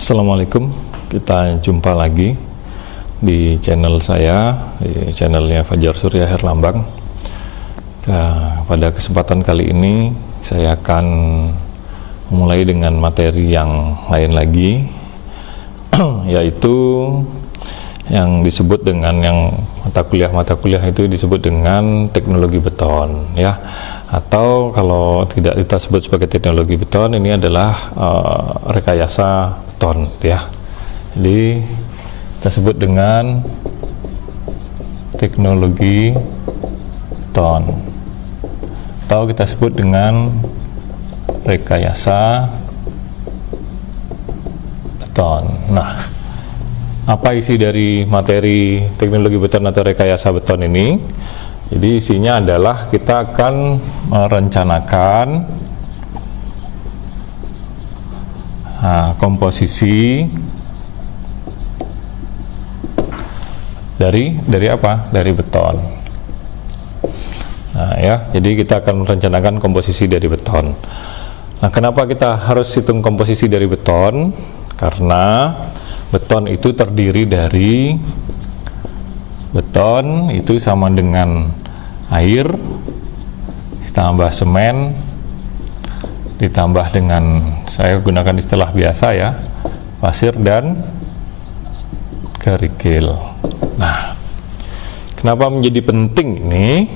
Assalamualaikum, kita jumpa lagi di channel saya, di channelnya Fajar Surya Herlambang. Pada kesempatan kali ini saya akan memulai dengan materi yang lain lagi, yaitu yang disebut dengan mata kuliah itu disebut dengan teknologi beton, ya. Atau kalau tidak kita sebut sebagai teknologi beton, ini adalah rekayasa beton, ya. Jadi kita sebut dengan teknologi beton, atau kita sebut dengan rekayasa beton. Nah, apa isi dari materi teknologi beton atau rekayasa beton ini? Jadi isinya adalah kita akan merencanakan komposisi dari apa? Dari beton. Nah, ya, jadi kita akan merencanakan komposisi dari beton. Nah, kenapa kita harus hitung komposisi dari beton? Karena beton itu terdiri dari beton itu sama dengan air ditambah semen ditambah dengan, saya gunakan istilah biasa ya, pasir dan kerikil. Nah, kenapa menjadi penting ini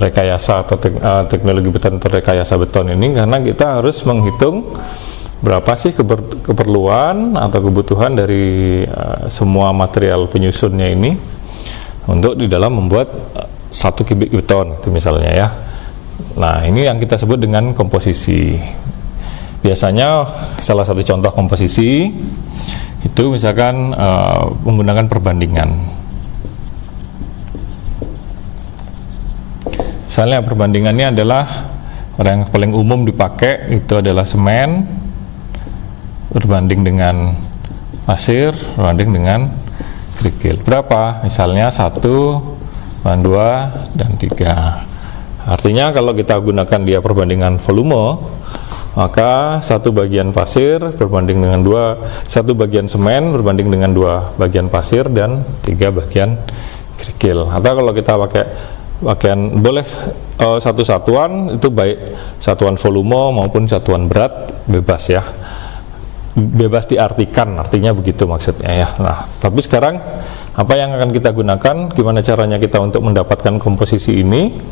rekayasa atau teknologi beton atau rekayasa beton ini? Karena kita harus menghitung berapa sih keperluan atau kebutuhan dari semua material penyusunnya ini untuk di dalam membuat 1 kubik beton itu misalnya, ya. Nah, ini yang kita sebut dengan komposisi. Biasanya salah satu contoh komposisi itu misalkan menggunakan perbandingan. Misalnya perbandingannya adalah yang paling umum dipakai itu adalah semen berbanding dengan pasir berbanding dengan kerikil. Berapa? Misalnya 1, 2, dan 3. Artinya kalau kita gunakan dia perbandingan volume, maka 1 bagian pasir berbanding dengan 1 bagian semen berbanding dengan 2 bagian pasir dan 3 bagian kerikil. Atau kalau kita pakai boleh satu satuan, itu baik satuan volume maupun satuan berat, bebas ya. Bebas diartikan, artinya begitu maksudnya, ya. Nah, tapi sekarang apa yang akan kita gunakan, gimana caranya kita untuk mendapatkan komposisi ini?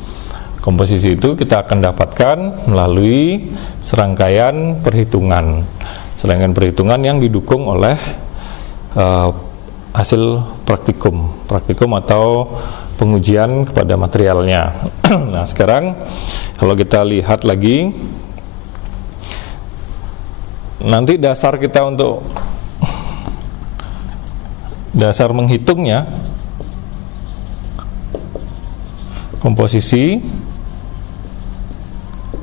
Komposisi itu kita akan dapatkan melalui serangkaian perhitungan yang didukung oleh hasil praktikum atau pengujian kepada materialnya. Nah, sekarang kalau kita lihat lagi, nanti dasar kita untuk dasar menghitungnya komposisi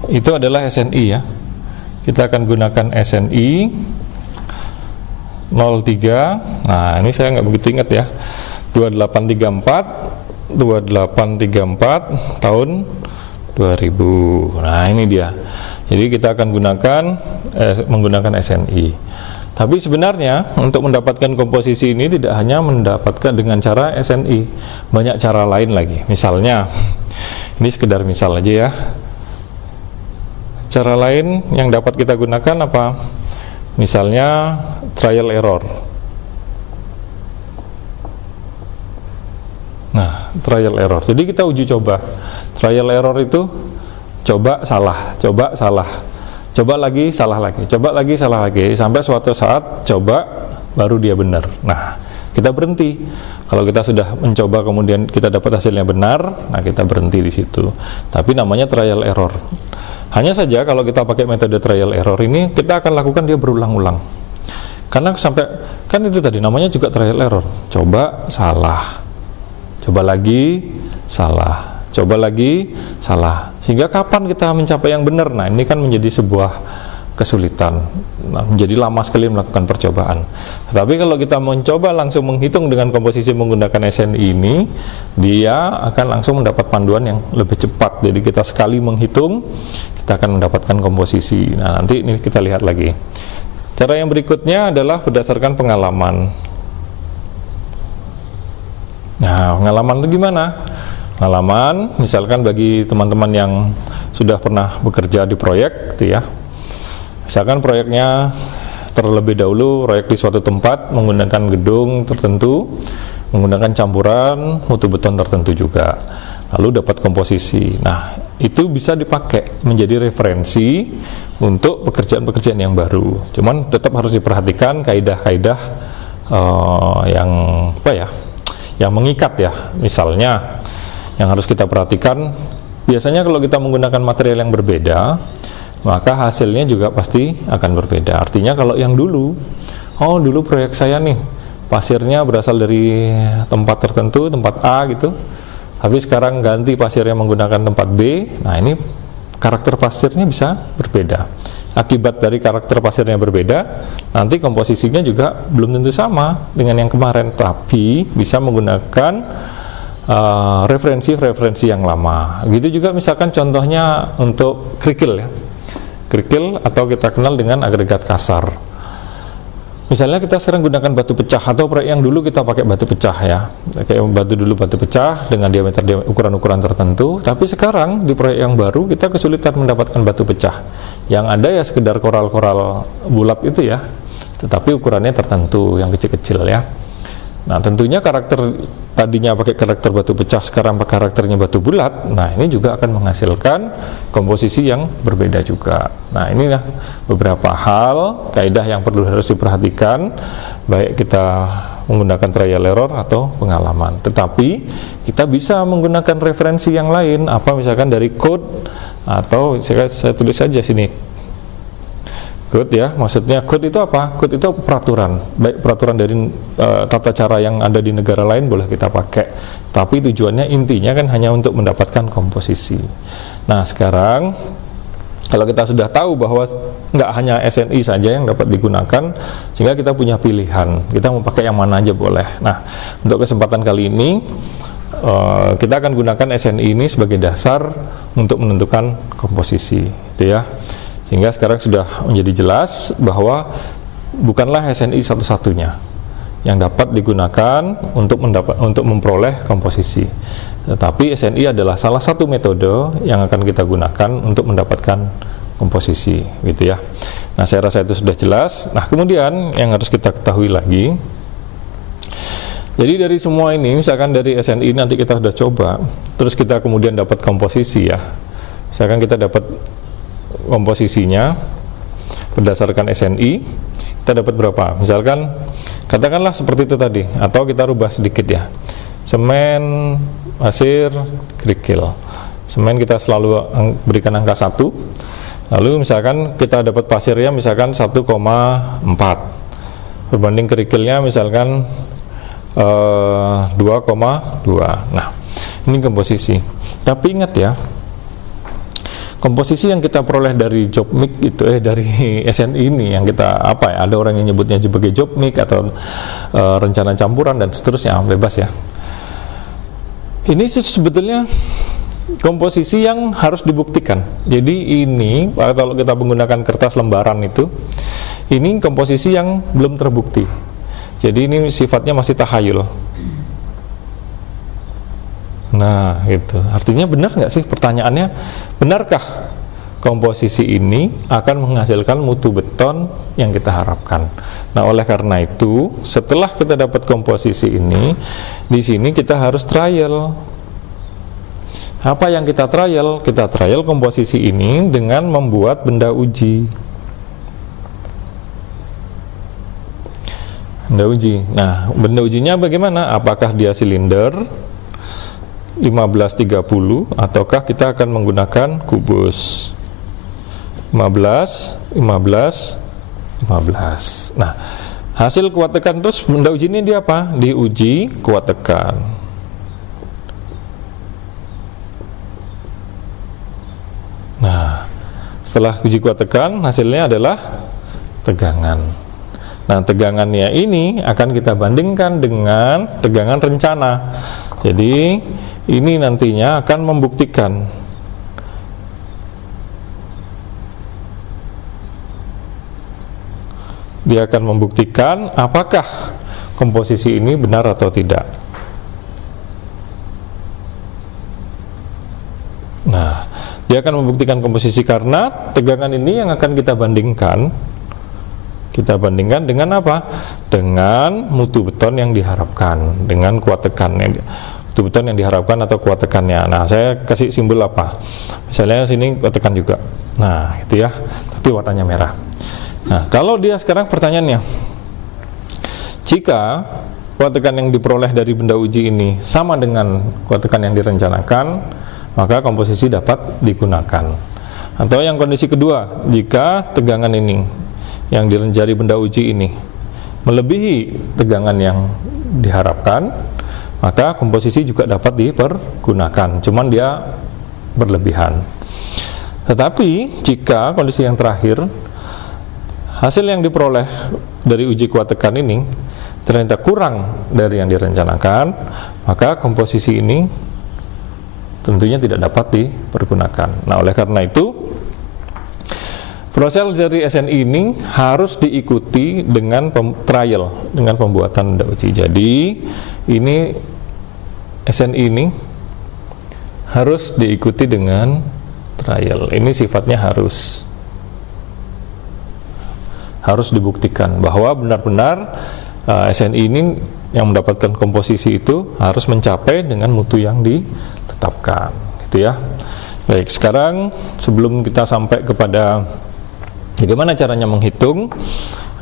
itu adalah SNI, ya. Kita akan gunakan SNI 03. Nah, ini saya nggak begitu ingat ya, 2834 tahun 2000. Nah, ini dia. Jadi kita akan menggunakan SNI. Tapi sebenarnya untuk mendapatkan komposisi ini tidak hanya mendapatkan dengan cara SNI, banyak cara lain lagi. Misalnya, ini sekedar misal aja ya. Cara lain yang dapat kita gunakan apa? Misalnya trial error. Nah, trial error. Jadi kita uji coba. Trial error itu coba salah, coba lagi salah lagi, coba lagi salah lagi, sampai suatu saat coba baru dia benar. Nah, kita berhenti. Kalau kita sudah mencoba kemudian kita dapat hasilnya benar, nah kita berhenti di situ. Tapi namanya trial error. Hanya saja kalau kita pakai metode trial error ini, kita akan lakukan dia berulang-ulang. Karena kan itu tadi namanya juga trial error. Coba salah, coba lagi salah, coba lagi salah, sehingga kapan kita mencapai yang benar? Nah, ini kan menjadi sebuah kesulitan. Nah, menjadi lama sekali melakukan percobaan. Tapi kalau kita mencoba langsung menghitung dengan komposisi menggunakan SNI ini, dia akan langsung mendapat panduan yang lebih cepat. Jadi kita sekali menghitung, kita akan mendapatkan komposisi. Nah, nanti ini kita lihat lagi. Cara yang berikutnya adalah berdasarkan pengalaman. Nah, pengalaman itu gimana? Pengalaman, misalkan bagi teman-teman yang sudah pernah bekerja di proyek, gitu ya. Misalkan proyeknya terlebih dahulu proyek di suatu tempat menggunakan gedung tertentu, menggunakan campuran mutu beton tertentu juga, lalu dapat komposisi. Nah, itu bisa dipakai menjadi referensi untuk pekerjaan-pekerjaan yang baru. Cuman tetap harus diperhatikan kaidah-kaidah yang apa ya, yang mengikat ya. Misalnya yang harus kita perhatikan, biasanya kalau kita menggunakan material yang berbeda, maka hasilnya juga pasti akan berbeda. Artinya kalau yang dulu proyek saya nih pasirnya berasal dari tempat tertentu, tempat A gitu, tapi sekarang ganti pasirnya menggunakan tempat B. Nah, ini karakter pasirnya bisa berbeda. Akibat dari karakter pasirnya berbeda, nanti komposisinya juga belum tentu sama dengan yang kemarin, tapi bisa menggunakan referensi yang lama. Gitu juga misalkan contohnya untuk kerikil ya. Kerikil atau kita kenal dengan agregat kasar. Misalnya kita sekarang gunakan batu pecah, atau proyek yang dulu kita pakai batu pecah ya, kayak batu pecah dengan diameter ukuran-ukuran tertentu. Tapi sekarang di proyek yang baru kita kesulitan mendapatkan batu pecah. Yang ada ya sekedar koral-koral bulat itu ya, tetapi ukurannya tertentu, yang kecil-kecil ya. Nah, tentunya karakter tadinya pakai karakter batu pecah, sekarang pakai karakternya batu bulat. Nah, ini juga akan menghasilkan komposisi yang berbeda juga. Nah, inilah beberapa hal kaidah yang perlu harus diperhatikan, baik kita menggunakan trial error atau pengalaman. Tetapi kita bisa menggunakan referensi yang lain, apa misalkan dari code, atau saya tulis saja sini. Code ya, maksudnya code itu apa? Code itu peraturan, baik peraturan dari tata cara yang ada di negara lain boleh kita pakai, tapi tujuannya intinya kan hanya untuk mendapatkan komposisi. Nah, sekarang kalau kita sudah tahu bahwa nggak hanya SNI saja yang dapat digunakan, sehingga kita punya pilihan, kita mau pakai yang mana aja boleh. Nah, untuk kesempatan kali ini kita akan gunakan SNI ini sebagai dasar untuk menentukan komposisi, gitu ya. Sehingga sekarang sudah menjadi jelas bahwa bukanlah SNI satu-satunya yang dapat digunakan untuk memperoleh komposisi, tetapi SNI adalah salah satu metode yang akan kita gunakan untuk mendapatkan komposisi, gitu ya. Nah, saya rasa itu sudah jelas. Nah, kemudian yang harus kita ketahui lagi, jadi dari semua ini, misalkan dari SNI nanti kita sudah coba, terus kita kemudian dapat komposisi ya. Misalkan kita dapat komposisinya berdasarkan SNI, kita dapat berapa? Misalkan katakanlah seperti itu tadi, atau kita rubah sedikit ya, semen, pasir, kerikil. Semen kita selalu berikan angka 1, lalu misalkan kita dapat pasirnya misalkan 1,4 berbanding kerikilnya misalkan 2,2. Nah, ini komposisi. Tapi ingat ya, komposisi yang kita peroleh dari job mix itu dari SNI ini yang kita ada orang yang nyebutnya sebagai job mix atau rencana campuran dan seterusnya, bebas ya. Ini sebetulnya komposisi yang harus dibuktikan. Jadi ini kalau kita menggunakan kertas lembaran itu, ini komposisi yang belum terbukti. Jadi ini sifatnya masih tahayul. Nah, itu artinya benar nggak sih pertanyaannya, benarkah komposisi ini akan menghasilkan mutu beton yang kita harapkan? Nah, oleh karena itu setelah kita dapat komposisi ini, di sini kita harus trial. Apa yang kita trial? Kita trial komposisi ini dengan membuat benda uji. Benda uji. Nah, benda ujinya bagaimana? Apakah dia silinder 1530 ataukah kita akan menggunakan kubus 15. Nah, hasil kuat tekan, terus benda uji ini dia apa? Diuji kuat tekan. Nah, setelah uji kuat tekan, hasilnya adalah tegangan. Nah, tegangannya ini akan kita bandingkan dengan tegangan rencana. Jadi ini nantinya akan membuktikan dia akan membuktikan apakah komposisi ini benar atau tidak. Nah, dia akan membuktikan komposisi karena tegangan ini yang akan kita bandingkan. Kita bandingkan dengan apa? Dengan mutu beton yang diharapkan, dengan kuat tekannya. Mutu beton yang diharapkan atau kuat tekannya. Nah, saya kasih simbol apa? Misalnya sini kuat tekan juga. Nah, itu ya. Tapi warnanya merah. Nah, kalau dia sekarang pertanyaannya, jika kuat tekan yang diperoleh dari benda uji ini sama dengan kuat tekan yang direncanakan, maka komposisi dapat digunakan. Atau yang kondisi kedua, jika tegangan ini yang dari benda uji ini melebihi tegangan yang diharapkan, maka komposisi juga dapat dipergunakan, cuman dia berlebihan. Tetapi jika kondisi yang terakhir, hasil yang diperoleh dari uji kuat tekan ini ternyata kurang dari yang direncanakan, maka komposisi ini tentunya tidak dapat dipergunakan. Nah, oleh karena itu proses dari SNI ini harus diikuti dengan trial, dengan pembuatan benda uji. Jadi ini SNI ini harus diikuti dengan trial. Ini sifatnya harus dibuktikan bahwa benar-benar SNI ini yang mendapatkan komposisi itu harus mencapai dengan mutu yang ditetapkan, gitu ya. Baik, sekarang sebelum kita sampai kepada bagaimana caranya menghitung,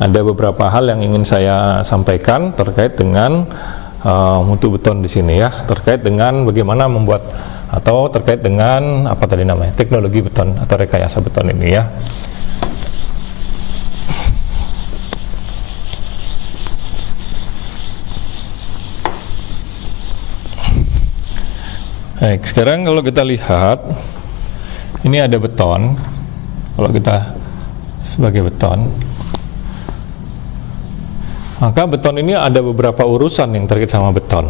ada beberapa hal yang ingin saya sampaikan terkait dengan mutu beton di sini ya, terkait dengan bagaimana membuat atau terkait dengan apa tadi namanya, teknologi beton atau rekayasa beton ini ya. Baik, sekarang kalau kita lihat, ini ada beton. Kalau kita sebagai beton, maka beton ini ada beberapa urusan yang terkait sama beton.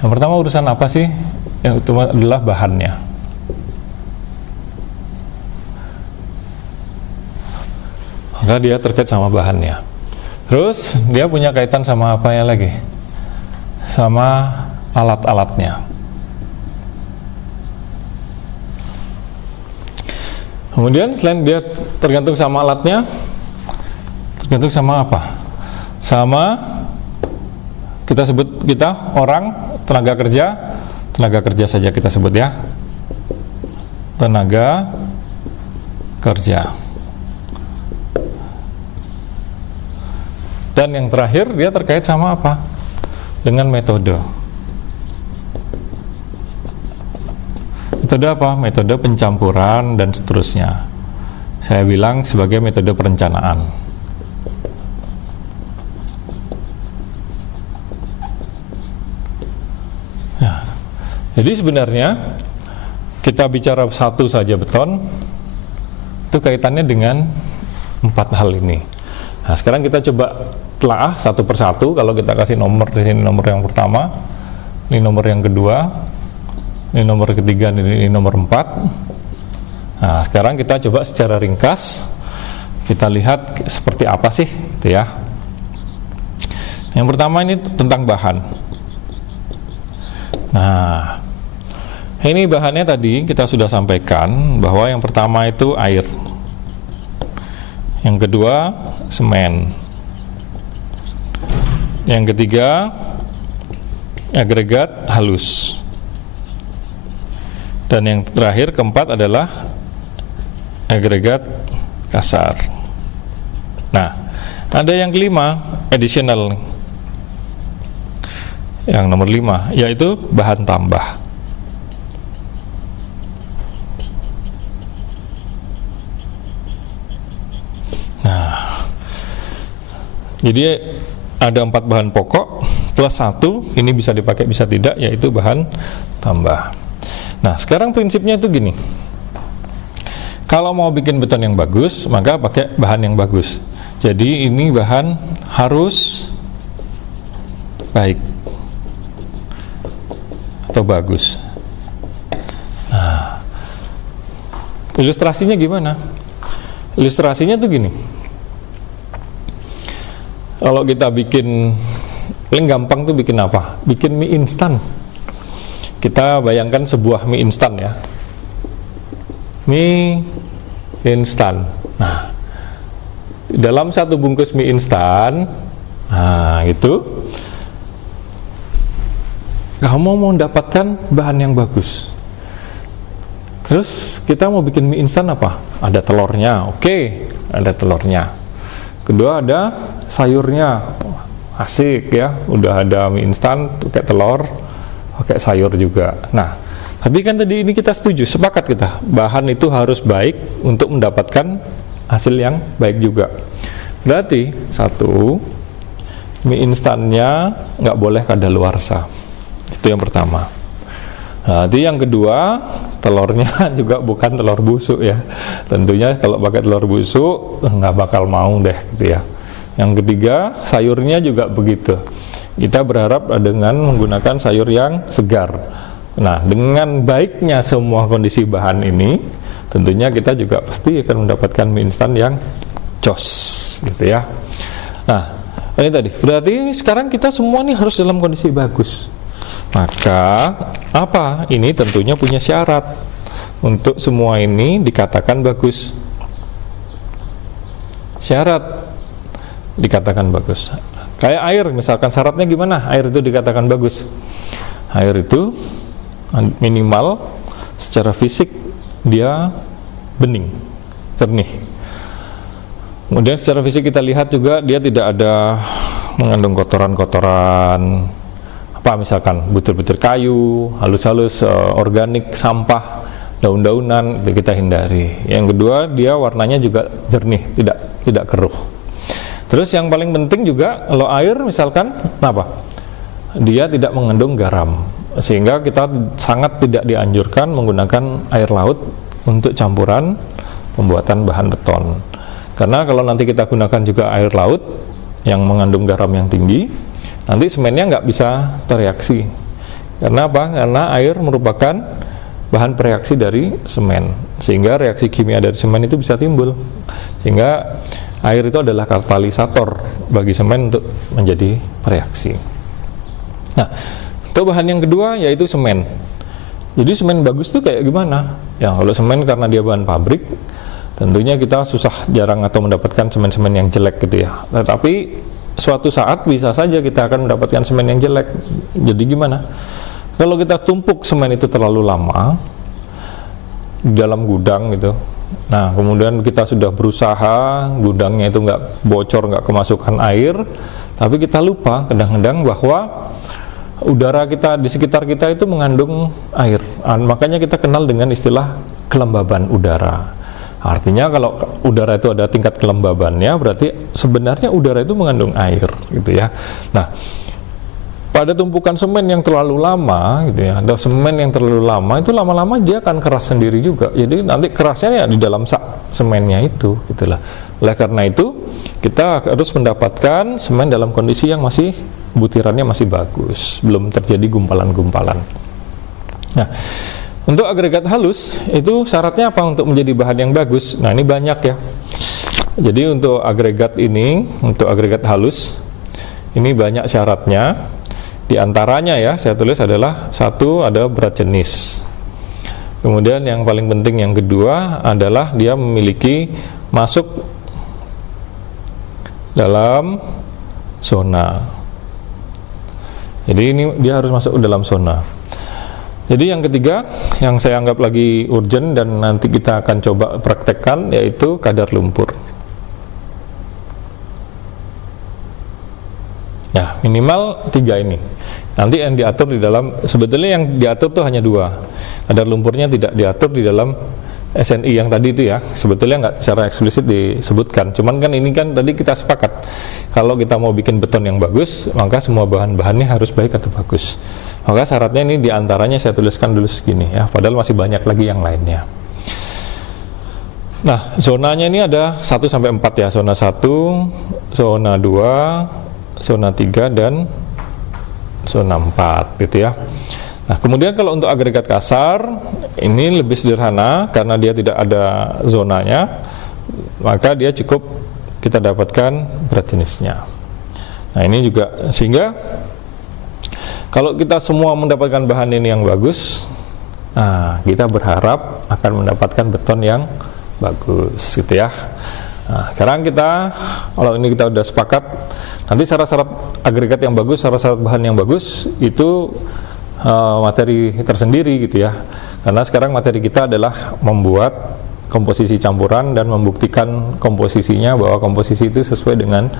Yang pertama, urusan apa sih? Yang utama adalah bahannya. Maka dia terkait sama bahannya. Terus dia punya kaitan sama apa ya lagi? Sama alat-alatnya. Kemudian selain dia tergantung sama alatnya, tergantung sama apa? Sama kita orang, tenaga kerja saja kita sebut ya, tenaga kerja. Dan yang terakhir dia terkait sama apa? Dengan metode. Metode apa? Metode pencampuran dan seterusnya. Saya bilang sebagai metode perencanaan. Ya. Jadi sebenarnya kita bicara satu saja beton, itu kaitannya dengan 4 hal ini. Nah, sekarang kita coba telaah satu persatu. Kalau kita kasih nomor di sini, nomor yang pertama, ini nomor yang kedua, ini nomor ketiga, ini nomor 4. Nah, sekarang kita coba secara ringkas kita lihat seperti apa sih, gitu ya. Yang pertama ini tentang bahan. Nah, ini bahannya tadi kita sudah sampaikan bahwa yang pertama itu air, yang kedua semen, yang ketiga agregat halus, dan yang terakhir keempat adalah agregat kasar. Nah, ada yang kelima, additional, yang nomor 5, yaitu bahan tambah. Nah, jadi ada 4 bahan pokok plus 1, ini bisa dipakai bisa tidak, yaitu bahan tambah. Nah, sekarang prinsipnya itu gini. Kalau mau bikin beton yang bagus, maka pakai bahan yang bagus. Jadi ini bahan harus baik atau bagus. Nah, ilustrasinya gimana? Ilustrasinya tuh gini. Kalau kita bikin, paling gampang tuh bikin apa? Bikin mie instan. Kita bayangkan sebuah mie instan ya. Mie instan. Nah, dalam satu bungkus mie instan, nah itu kamu mau mendapatkan bahan yang bagus. Terus kita mau bikin mie instan apa? Ada telurnya, oke, ada telurnya. Kedua ada sayurnya, asik ya, udah ada mie instan, pakai telur, pakai sayur juga. Nah, tapi kan tadi ini kita setuju, sepakat kita, bahan itu harus baik untuk mendapatkan hasil yang baik juga. Berarti satu, mie instannya nggak boleh kadaluarsa, itu yang pertama. Nah, itu yang kedua, telurnya juga bukan telur busuk ya. Tentunya kalau pakai telur busuk nggak bakal mau deh gitu ya. Yang ketiga, sayurnya juga begitu. Kita berharap dengan menggunakan sayur yang segar. Nah, dengan baiknya semua kondisi bahan ini, tentunya kita juga pasti akan mendapatkan mie instan yang jos gitu ya. Nah, ini tadi. Berarti sekarang kita semua nih harus dalam kondisi bagus. Maka apa? Ini tentunya punya syarat untuk semua ini dikatakan bagus. Syarat dikatakan bagus. Kayak air, misalkan syaratnya gimana? Air itu dikatakan bagus. Air itu minimal secara fisik dia bening, jernih. Kemudian secara fisik kita lihat juga dia tidak ada mengandung kotoran-kotoran. Apa misalkan butir-butir kayu, halus-halus, organik, sampah, daun-daunan, itu kita hindari. Yang kedua, dia warnanya juga jernih, tidak keruh. Terus yang paling penting juga kalau air misalkan apa? Dia tidak mengandung garam, sehingga kita sangat tidak dianjurkan menggunakan air laut untuk campuran pembuatan bahan beton. Karena kalau nanti kita gunakan juga air laut yang mengandung garam yang tinggi, nanti semennya nggak bisa tereaksi. Karena apa? Karena air merupakan bahan bereaksi dari semen, sehingga reaksi kimia dari semen itu bisa timbul. Sehingga air itu adalah katalisator bagi semen untuk menjadi bereaksi. Nah, itu bahan yang kedua yaitu semen. Jadi semen bagus tuh kayak gimana? Ya kalau semen karena dia bahan pabrik, tentunya kita jarang atau mendapatkan semen-semen yang jelek gitu ya. Tetapi suatu saat bisa saja kita akan mendapatkan semen yang jelek. Jadi gimana? Kalau kita tumpuk semen itu terlalu lama di dalam gudang gitu, nah kemudian kita sudah berusaha, gudangnya itu nggak bocor, nggak kemasukan air, tapi kita lupa kadang-kadang bahwa udara kita di sekitar kita itu mengandung air. Makanya kita kenal dengan istilah kelembaban udara. Artinya kalau udara itu ada tingkat kelembabannya, berarti sebenarnya udara itu mengandung air gitu ya. Nah, pada tumpukan semen yang terlalu lama gitu ya, ada semen yang terlalu lama itu lama-lama dia akan keras sendiri juga. Jadi nanti kerasnya ya di dalam semennya itu gitulah. Oleh karena itu kita harus mendapatkan semen dalam kondisi yang masih butirannya masih bagus, belum terjadi gumpalan-gumpalan. Nah, untuk agregat halus itu syaratnya apa untuk menjadi bahan yang bagus? Nah, ini banyak ya. Jadi untuk agregat ini, untuk agregat halus ini banyak syaratnya. Di antaranya ya saya tulis adalah satu, ada berat jenis. Kemudian yang paling penting yang kedua adalah dia memiliki masuk dalam zona. Jadi ini dia harus masuk dalam zona. Jadi yang ketiga yang saya anggap lagi urgent dan nanti kita akan coba praktekkan yaitu kadar lumpur. Ya, minimal 3 ini. Nanti yang diatur di dalam, sebetulnya yang diatur tuh hanya 2. Kadar lumpurnya tidak diatur di dalam SNI yang tadi itu ya. Sebetulnya nggak secara eksplisit disebutkan. Cuman kan ini kan tadi kita sepakat. Kalau kita mau bikin beton yang bagus, maka semua bahan-bahannya harus baik atau bagus. Maka syaratnya ini diantaranya saya tuliskan dulu segini ya. Padahal masih banyak lagi yang lainnya. Nah, zonanya ini ada 1-4 ya. Zona 1, zona 2, zona 3 dan zona 4 gitu ya. Nah, kemudian kalau untuk agregat kasar ini lebih sederhana karena dia tidak ada zonanya, maka dia cukup kita dapatkan berat jenisnya. Nah ini juga, sehingga kalau kita semua mendapatkan bahan ini yang bagus, nah kita berharap akan mendapatkan beton yang bagus gitu ya. Nah sekarang kita, kalau ini kita udah sepakat, nanti syarat-syarat agregat yang bagus, syarat-syarat bahan yang bagus itu materi tersendiri gitu ya. Karena sekarang materi kita adalah membuat komposisi campuran dan membuktikan komposisinya, bahwa komposisi itu sesuai dengan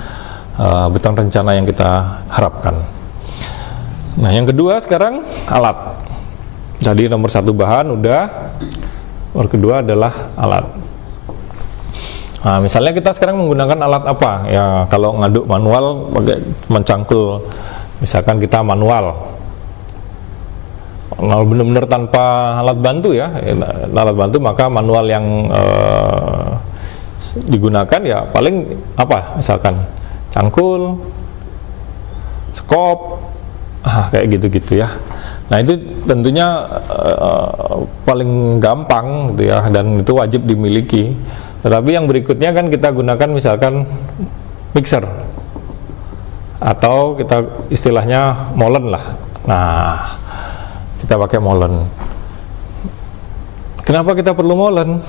beton rencana yang kita harapkan. Nah yang kedua sekarang alat. Jadi nomor 1 bahan udah, nomor kedua adalah alat. Nah misalnya kita sekarang menggunakan alat apa ya? Kalau ngaduk manual pakai mencangkul, misalkan kita manual benar-benar tanpa alat bantu ya, alat bantu, maka manual yang digunakan ya paling apa, misalkan cangkul, skop, kayak gitu-gitu ya. Nah itu tentunya paling gampang gitu ya, dan itu wajib dimiliki. Tetapi yang berikutnya kan kita gunakan misalkan mixer, atau kita istilahnya molen lah. Nah kita pakai molen. Kenapa kita perlu molen?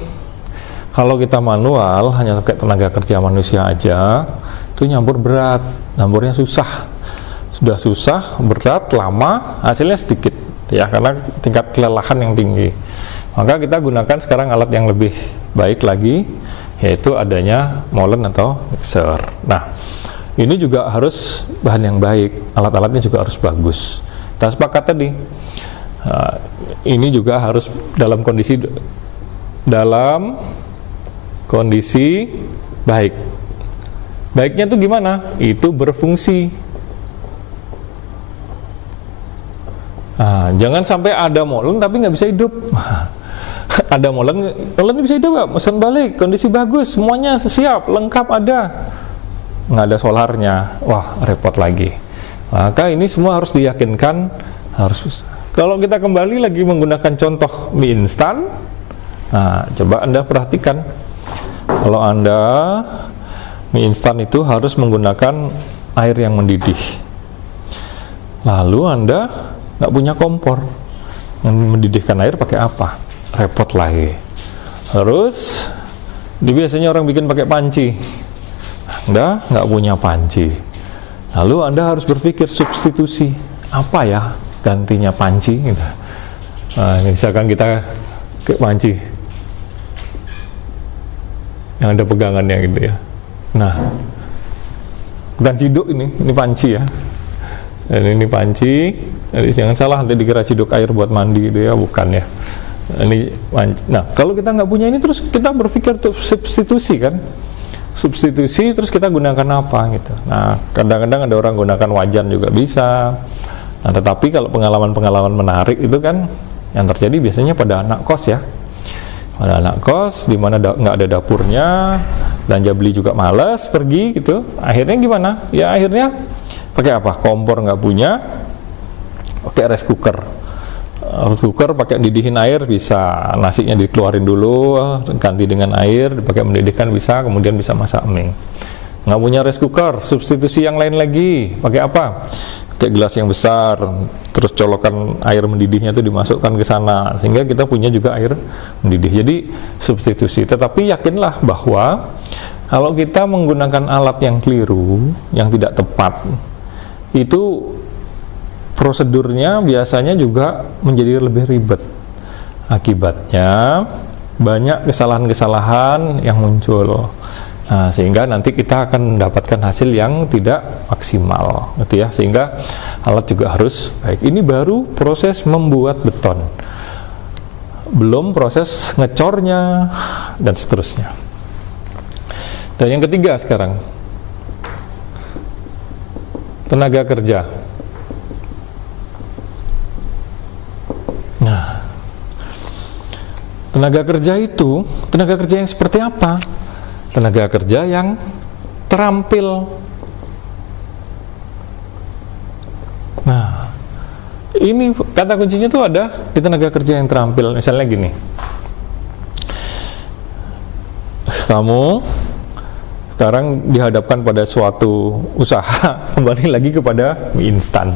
Kalau kita manual hanya pakai tenaga kerja manusia aja, itu nyampur berat, nyampurnya susah. Sudah susah, berat, lama, hasilnya sedikit ya, karena tingkat kelelahan yang tinggi. Maka kita gunakan sekarang alat yang lebih baik lagi, yaitu adanya molen atau mixer. Nah ini juga harus bahan yang baik, alat-alatnya juga harus bagus. Kita sepakat tadi, ini juga harus dalam kondisi baik. Baiknya itu gimana? Itu berfungsi. Nah, jangan sampai ada molen tapi nggak bisa hidup. Ada molen bisa hidup nggak? Mesin balik, kondisi bagus, semuanya siap, lengkap ada. Nggak ada solarnya, wah repot lagi. Maka ini semua harus diyakinkan, harus. Kalau kita kembali lagi menggunakan contoh mie instan, nah coba Anda perhatikan, kalau Anda mie instan itu harus menggunakan air yang mendidih. Lalu Anda nggak punya kompor, mendidihkan air pakai apa? Repot lagi. Terus biasanya orang bikin pakai panci, Anda nggak punya panci. Lalu Anda harus berpikir substitusi, apa ya gantinya panci gitu. Nah, misalkan kita ke panci yang ada pegangannya gitu ya. Nah, bukan ciduk ini panci ya. Dan ini panci. Jadi jangan salah nanti dikira ciduk air buat mandi gitu ya, bukan ya. Ini panci. Nah, kalau kita nggak punya ini, terus kita berpikir tuh substitusi kan. Substitusi terus kita gunakan apa gitu. Nah, kadang-kadang ada orang gunakan wajan juga bisa. Nah, tetapi kalau pengalaman-pengalaman menarik itu kan yang terjadi biasanya pada anak kos ya. Pada anak kos di mana nggak ada dapurnya, belanja beli juga malas pergi gitu. Akhirnya gimana? Ya akhirnya pakai apa? Kompor nggak punya, pakai rice cooker. Rice cooker pakai didihin air bisa, nasinya dikeluarin dulu, ganti dengan air, dipakai mendidihkan bisa, kemudian bisa masak mie. Nggak punya rice cooker, substitusi yang lain lagi, pakai apa? Kayak gelas yang besar, terus colokan air mendidihnya itu dimasukkan ke sana, sehingga kita punya juga air mendidih. Jadi substitusi. Tetapi yakinlah bahwa kalau kita menggunakan alat yang keliru, yang tidak tepat, itu prosedurnya biasanya juga menjadi lebih ribet. Akibatnya banyak kesalahan-kesalahan yang muncul. Nah, sehingga nanti kita akan mendapatkan hasil yang tidak maksimal, gitu ya. Sehingga alat juga harus baik. Ini baru proses membuat beton, belum proses ngecornya dan seterusnya. Dan yang ketiga sekarang, tenaga kerja. Nah, tenaga kerja itu, tenaga kerja yang seperti apa? Tenaga kerja yang terampil. Nah, ini kata kuncinya tuh ada di tenaga kerja yang terampil. Misalnya gini, kamu sekarang dihadapkan pada suatu usaha, kembali lagi kepada mie instan.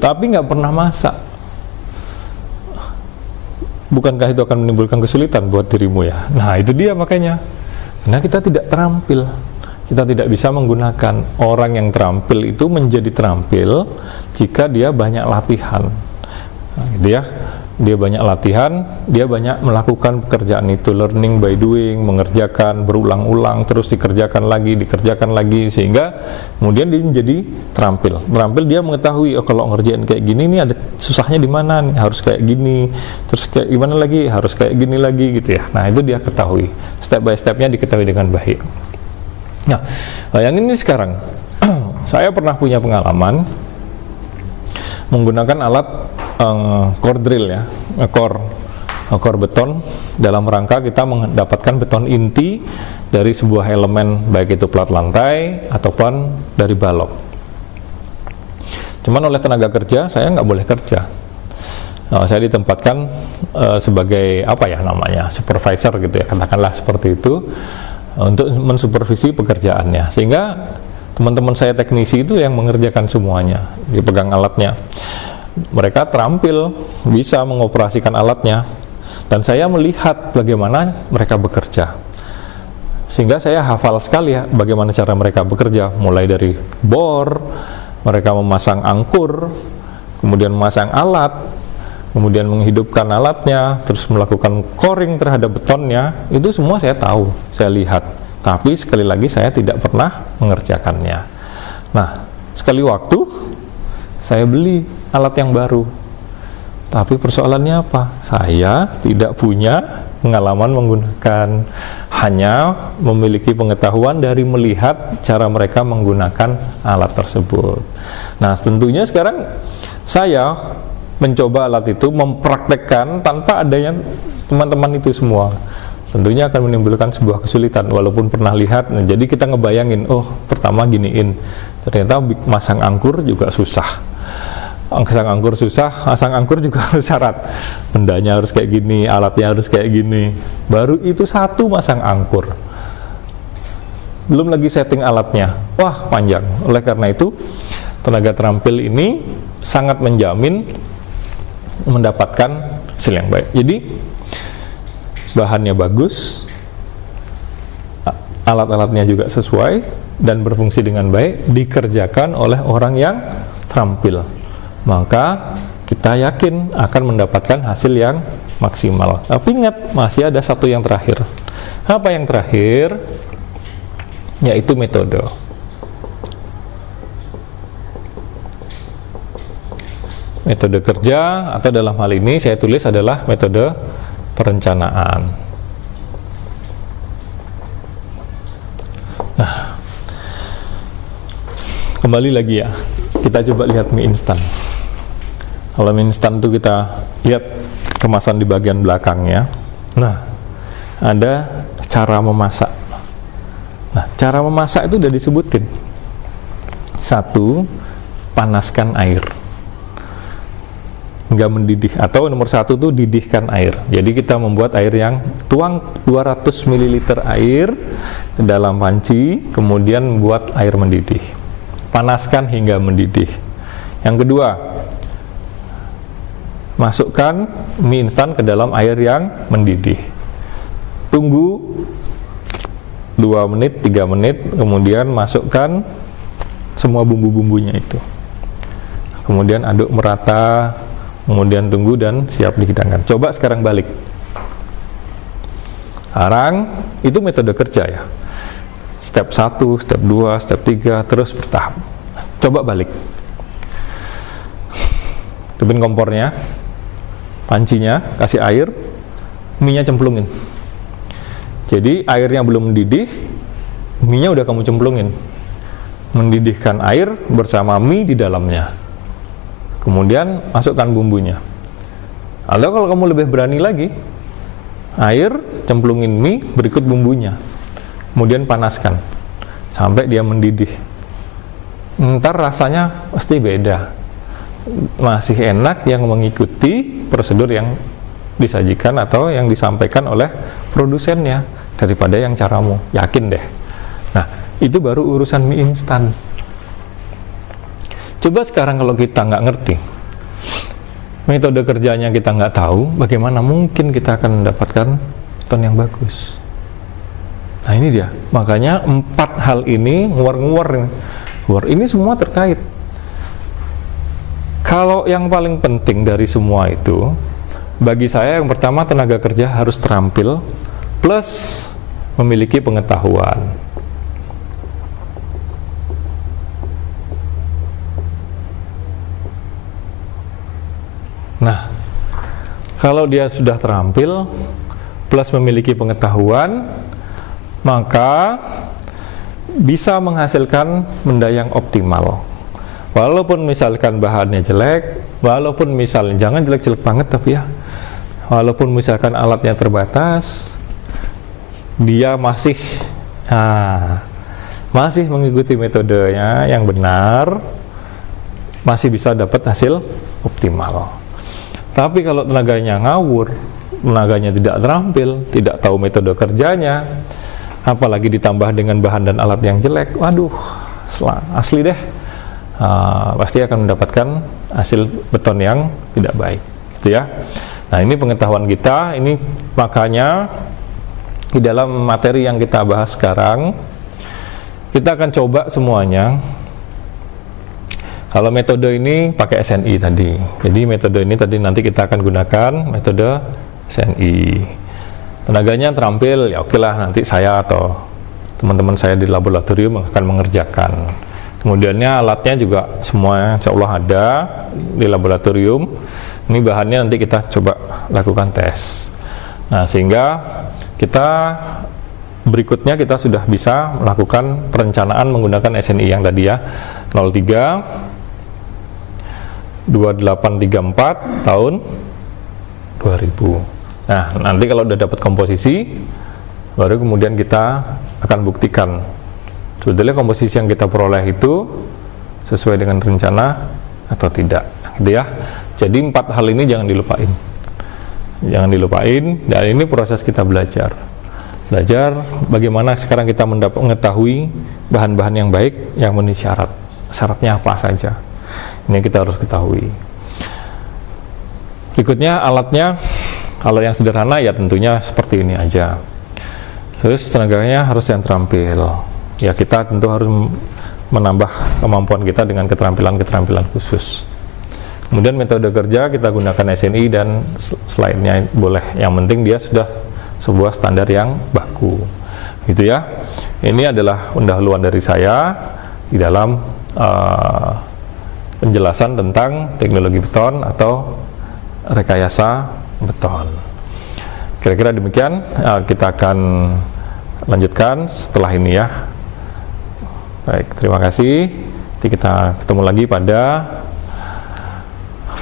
Tapi nggak pernah masak. Bukankah itu akan menimbulkan kesulitan buat dirimu ya? Nah itu dia makanya. Karena kita tidak terampil. Kita tidak bisa menggunakan. Orang yang terampil itu menjadi terampil jika dia banyak latihan. Nah, gitu ya. Dia banyak latihan, dia banyak melakukan pekerjaan itu, learning by doing, mengerjakan berulang-ulang, terus dikerjakan lagi, sehingga kemudian dia menjadi terampil. Terampil dia mengetahui, oh kalau ngerjain kayak gini nih ada susahnya di mana nih, harus kayak gini, terus kayak gimana lagi, harus kayak gini lagi gitu ya. Nah itu dia ketahui, step by stepnya diketahui dengan baik. Nah, yang ini sekarang, saya pernah punya pengalaman menggunakan alat core drill ya, core beton, dalam rangka kita mendapatkan beton inti dari sebuah elemen, baik itu plat lantai ataupun dari balok. Cuman oleh tenaga kerja saya nggak boleh kerja. Saya ditempatkan sebagai apa ya namanya, supervisor gitu ya, katakanlah seperti itu, untuk mensupervisi pekerjaannya, sehingga teman-teman saya teknisi itu yang mengerjakan semuanya, dipegang alatnya. Mereka terampil, bisa mengoperasikan alatnya, dan saya melihat bagaimana mereka bekerja, sehingga saya hafal sekali ya bagaimana cara mereka bekerja, mulai dari bor, mereka memasang angkur, kemudian memasang alat, kemudian menghidupkan alatnya, terus melakukan coring terhadap betonnya. Itu semua saya tahu, saya lihat, tapi sekali lagi saya tidak pernah mengerjakannya. Nah, sekali waktu saya beli alat yang baru, tapi persoalannya apa? Saya tidak punya pengalaman menggunakan, hanya memiliki pengetahuan dari melihat cara mereka menggunakan alat tersebut. Nah, tentunya sekarang saya mencoba alat itu, mempraktekkan tanpa adanya teman-teman itu semua. Tentunya akan menimbulkan sebuah kesulitan, walaupun pernah lihat. Nah, jadi kita ngebayangin, oh pertama giniin, ternyata masang angkur juga susah. Masang angkur susah, masang angkur juga harus syarat, bendanya harus kayak gini, alatnya harus kayak gini. Baru itu satu masang angkur, belum lagi setting alatnya, wah panjang. Oleh karena itu tenaga terampil ini sangat menjamin mendapatkan hasil yang baik. Jadi bahannya bagus, alat-alatnya juga sesuai dan berfungsi dengan baik, dikerjakan oleh orang yang terampil, maka kita yakin akan mendapatkan hasil yang maksimal. Tapi ingat, masih ada satu yang terakhir. Apa yang terakhir? Yaitu metode. Metode kerja, atau dalam hal ini saya tulis adalah metode perencanaan. Nah, kembali lagi ya, kita coba lihat mie instan. Kalau mie instan itu kita lihat kemasan di bagian belakangnya. Nah, ada cara memasak. Nah, cara memasak itu udah disebutkan. 1, panaskan air hingga mendidih, atau nomor 1 itu didihkan air. Jadi kita membuat air yang, tuang 200 ml air ke dalam panci, kemudian membuat air mendidih. Panaskan hingga mendidih. Yang kedua, masukkan mie instan ke dalam air yang mendidih. Tunggu 2 menit, 3 menit, kemudian masukkan semua bumbu-bumbunya itu. Kemudian aduk merata, kemudian tunggu dan siap dihidangkan. Coba sekarang balik. Sekarang itu metode kerja ya. Step 1, step 2, step 3, terus bertahap. Coba balik. Hidupin kompornya, pancinya, kasih air, mie-nya cemplungin. Jadi airnya belum mendidih, mie-nya udah kamu cemplungin. Mendidihkan air bersama mie di dalamnya. Kemudian masukkan bumbunya. Atau kalau kamu lebih berani lagi, air, cemplungin mie, berikut bumbunya. Kemudian panaskan sampai dia mendidih. Ntar rasanya pasti beda. Masih enak yang mengikuti prosedur yang disajikan atau yang disampaikan oleh produsennya daripada yang caramu. Yakin deh. itu baru urusan mie instan. Coba sekarang kalau kita nggak ngerti, metode kerjanya kita nggak tahu, bagaimana mungkin kita akan mendapatkan beton yang bagus? Nah ini dia, makanya 4 hal ini nguar-nguar ini semua terkait. Kalau yang paling penting dari semua itu, bagi saya yang pertama, tenaga kerja harus terampil plus memiliki pengetahuan. Nah, kalau dia sudah terampil plus memiliki pengetahuan, maka bisa menghasilkan benda yang optimal. Walaupun misalkan bahannya jelek, walaupun misalnya, jangan jelek-jelek banget tapi ya, walaupun misalkan alatnya terbatas, dia masih mengikuti metodenya yang benar, masih bisa dapat hasil optimal. Tapi kalau tenaganya ngawur, tenaganya tidak terampil, tidak tahu metode kerjanya, apalagi ditambah dengan bahan dan alat yang jelek, waduh, asli deh, pasti akan mendapatkan hasil beton yang tidak baik, gitu ya. Nah ini pengetahuan kita, ini makanya di dalam materi yang kita bahas sekarang, kita akan coba semuanya. Kalau metode ini pakai SNI tadi, jadi metode ini tadi nanti kita akan gunakan metode SNI. Tenaganya terampil, ya oke lah, nanti saya atau teman-teman saya di laboratorium akan mengerjakan. Kemudiannya alatnya juga semua insya Allah ada di laboratorium. Ini bahannya nanti kita coba lakukan tes. Nah sehingga kita berikutnya kita sudah bisa melakukan perencanaan menggunakan SNI yang tadi ya, 03-2834 tahun 2000. Nah, nanti kalau udah dapat komposisi, baru kemudian kita akan buktikan sebetulnya komposisi yang kita peroleh itu sesuai dengan rencana atau tidak, gitu ya. Jadi 4 hal ini jangan dilupain. Jangan dilupain, dan ini proses kita belajar bagaimana sekarang kita mengetahui bahan-bahan yang baik yang memenuhi syarat. Syaratnya apa saja, ini kita harus ketahui. Berikutnya alatnya, kalau yang sederhana ya tentunya seperti ini aja. Terus tenaganya harus yang terampil, ya kita tentu harus menambah kemampuan kita dengan keterampilan-keterampilan khusus. Kemudian metode kerja kita gunakan SNI dan selainnya boleh, yang penting dia sudah sebuah standar yang baku, gitu ya. Ini adalah pendahuluan dari saya di dalam penjelasan tentang teknologi beton atau rekayasa beton. Kira-kira demikian, kita akan lanjutkan setelah ini ya. Baik, terima kasih. Nanti kita ketemu lagi pada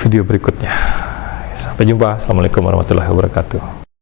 video berikutnya. Sampai jumpa. Assalamualaikum warahmatullahi wabarakatuh.